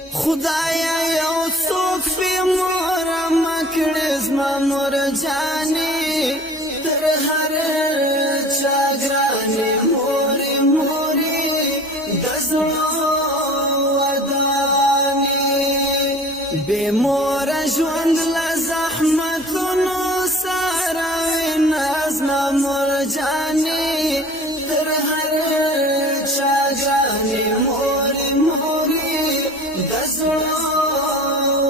خدایا یو څوک په مور مکړې زما مور جانې تر هر چا ګرانې مورې مورې د زړه ودانې بې مور ژوند له زحمتونو سره وینا زما مور جانې تر هر چا ګرانې مورې مورې د زړه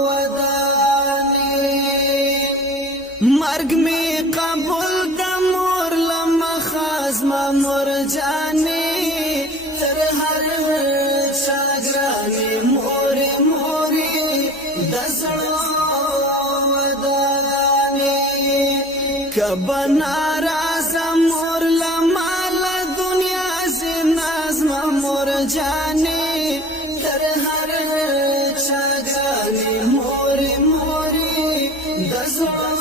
ودانې مرګ می قبول د مور لمخه زما مور جانې تر هر چا ګرانې مورې مورې د زړه ودانې کبه ناراضه مور لمال دنیا زنا زما مور جانې تر هر چا ګرانې مورې مورې د زړه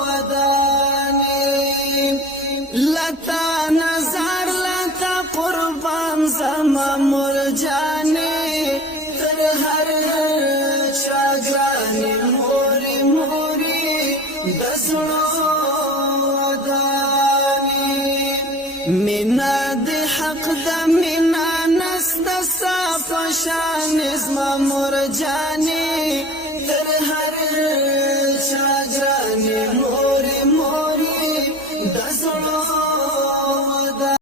ودانې لتا نظر لتا قربان زما مور جانې تر هر چا ګرانې مورې مورې د زړه ودانې مینا د حق د مینا نسته ستا په شان زما مور جانې تر هر چا ګرانې